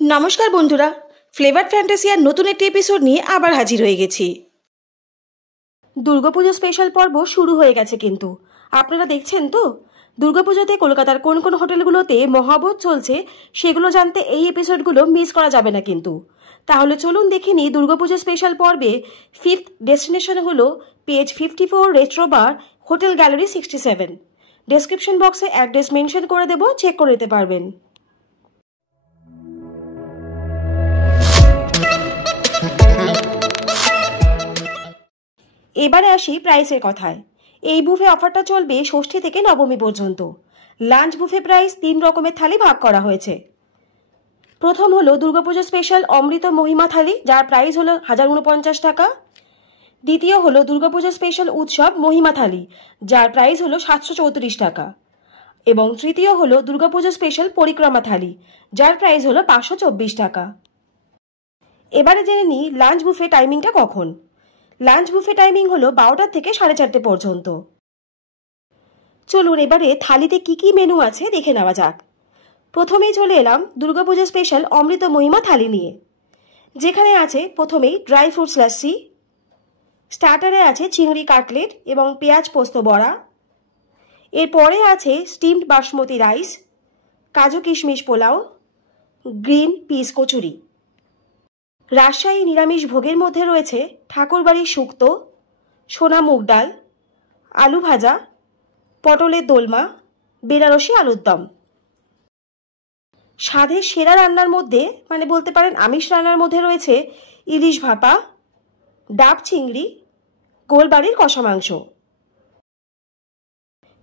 नमस्कार बंधुरा फ्लेवर फैंटासियार नतून एक एपिसोड निये आबार हाजिर हो गेছি। दुर्गापुजो स्पेशल पर्व शुरू हो गेছে किन्तु आपनारा देखছেন तो दुर्गापुजोते कलकातार कोन कोन होटेलगुलोते महाभोज चलছে सेगुलो जानते এই एपिसोडगुलो मिस करा যাবে না কিন্তু। তাহলে চলুন দেখে নিই দুর্গাপুজো স্পেশাল পর্বে 5th ডেস্টিনেশন হলো পেজ 54 রেট্রো বার হোটেল গ্যালারি 67। ডেসক্রিপশন বক্সে অ্যাড্রেস মেনশন করে দেব, চেক করে নিতে পারবেন। এবারে আসি প্রাইসের কথায়। এই বুফে অফারটা চলবে ষষ্ঠী থেকে নবমী পর্যন্ত। লাঞ্চ বুফে প্রাইস 3 রকমের থালি ভাগ করা হয়েছে। প্রথম হলো দুর্গাপুজো স্পেশাল অমৃত মহিমা থালি, যার প্রাইস হলো 1049 টাকা। দ্বিতীয় হলো দুর্গাপুজো স্পেশাল উৎসব মহিমা থালি, যার প্রাইস হলো 734 টাকা। এবং তৃতীয় হলো দুর্গাপুজো স্পেশাল পরিক্রমা থালি, যার প্রাইস হলো 524 টাকা। এবারে জেনে নিই লাঞ্চ বুফে টাইমিংটা কখন। লাঞ্চ বুফে টাইমিং হলো 12টা থেকে 4:30 পর্যন্ত। চলুন এবারে থালিতে কি কি মেনু আছে দেখে নেওয়া যাক। প্রথমেই চলে এলাম দুর্গাপুজো স্পেশাল অমৃত মহিমা থালি নিয়ে, যেখানে আছে প্রথমেই ড্রাই ফ্রুটস লাসি, স্টার্টারে আছে চিংড়ি কাটলেট এবং পেঁয়াজ পোস্ত বড়া। এরপরে আছে স্টিমড বাসমতি রাইস, কাজু কিশমিশ পোলাও, গ্রিন পিস কচুরি। রাজশাহী নিরামিষ ভোগের মধ্যে রয়েছে ঠাকুরবাড়ির শুক্তো, সোনা মুগ ডাল, আলু ভাজা, পটলের দোলমা, বেনারসি আলুর দম। স্বাদের সেরা রান্নার মধ্যে মানে বলতে পারেন আমিষ রান্নার মধ্যে রয়েছে ইলিশ ভাপা, ডাব চিংড়ি, গোলবাড়ির কষা মাংস।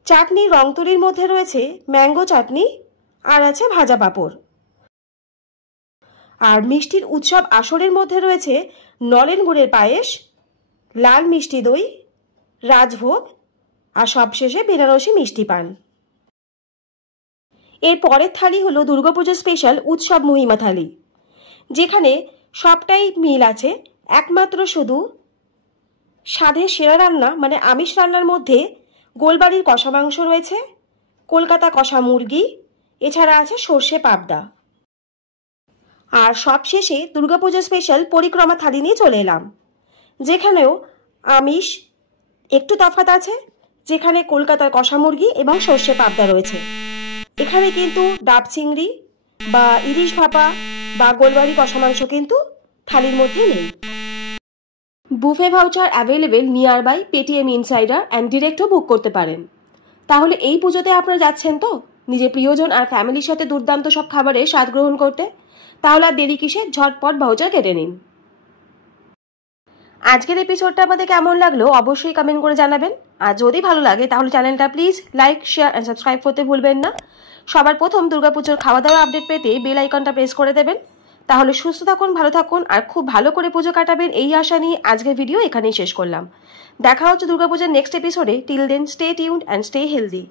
চাটনি রংতুলির মধ্যে রয়েছে ম্যাঙ্গো চাটনি আর আছে ভাজা পাঁপড়। আর মিষ্টির উৎসব আসরের মধ্যে রয়েছে নলেন গুড়ের পায়েস, লাল মিষ্টি দই, রাজভোগ আর সবশেষে বেনারসি মিষ্টি পান। এর পরের থালি হলো দুর্গাপুজো স্পেশাল উৎসব মহিমা থালি, যেখানে সবটাই মিল আছে, একমাত্র শুধু স্বাদের সেরা রান্না মানে আমিষ রান্নার মধ্যে গোলবাড়ির কষা মাংস রয়েছে, কলকাতা কষা মুরগি, এছাড়া আছে সর্ষে পাবদা। আর সবশেষে দুর্গাপুজো স্পেশাল পরিক্রমা থালি নিয়ে চলে এলাম, যেখানেও আমিষ একটু তফাৎ আছে, যেখানে কলকাতার কষা মুরগি এবং সর্ষে পাবদা রয়েছে। এখানে কিন্তু ডাব চিংড়ি বা ইলিশ ভাপা বা গোলবাড়ি কষা মাংস কিন্তু থালির মধ্যে নেই। Buffet voucher available nearby Paytm insider and ডিরেক্টও বুক করতে পারেন। তাহলে এই পুজোতে আপনারা যাচ্ছেন তো নিজের প্রিয়জন আর ফ্যামিলির সাথে দুর্দান্ত সব খাবারে স্বাদ গ্রহণ করতে? তাহলে আর দেরি কিসে, ঝটপট ভাউচার কেটে নিন। আজকের এপিসোডটা আমাদের কেমন লাগলো অবশ্যই কমেন্ট করে জানাবেন। আর যদি ভালো লাগে তাহলে চ্যানেলটা please like, share and subscribe করতে ভুলবেন না। সবার প্রথম দুর্গাপুজোর খাওয়া দাওয়া আপডেট পেতে বেল আইকনটা প্রেস করে দেবেন। তাহলে সুস্থ থাকুন, ভালো থাকুন আর খুব ভালো করে পুজো কাটাবেন এই আশা নিয়ে আজকের ভিডিও এখানেই শেষ করলাম। দেখা হচ্ছে দুর্গাপুজোর নেক্সট এপিসোডে। Till then stay tuned and stay healthy.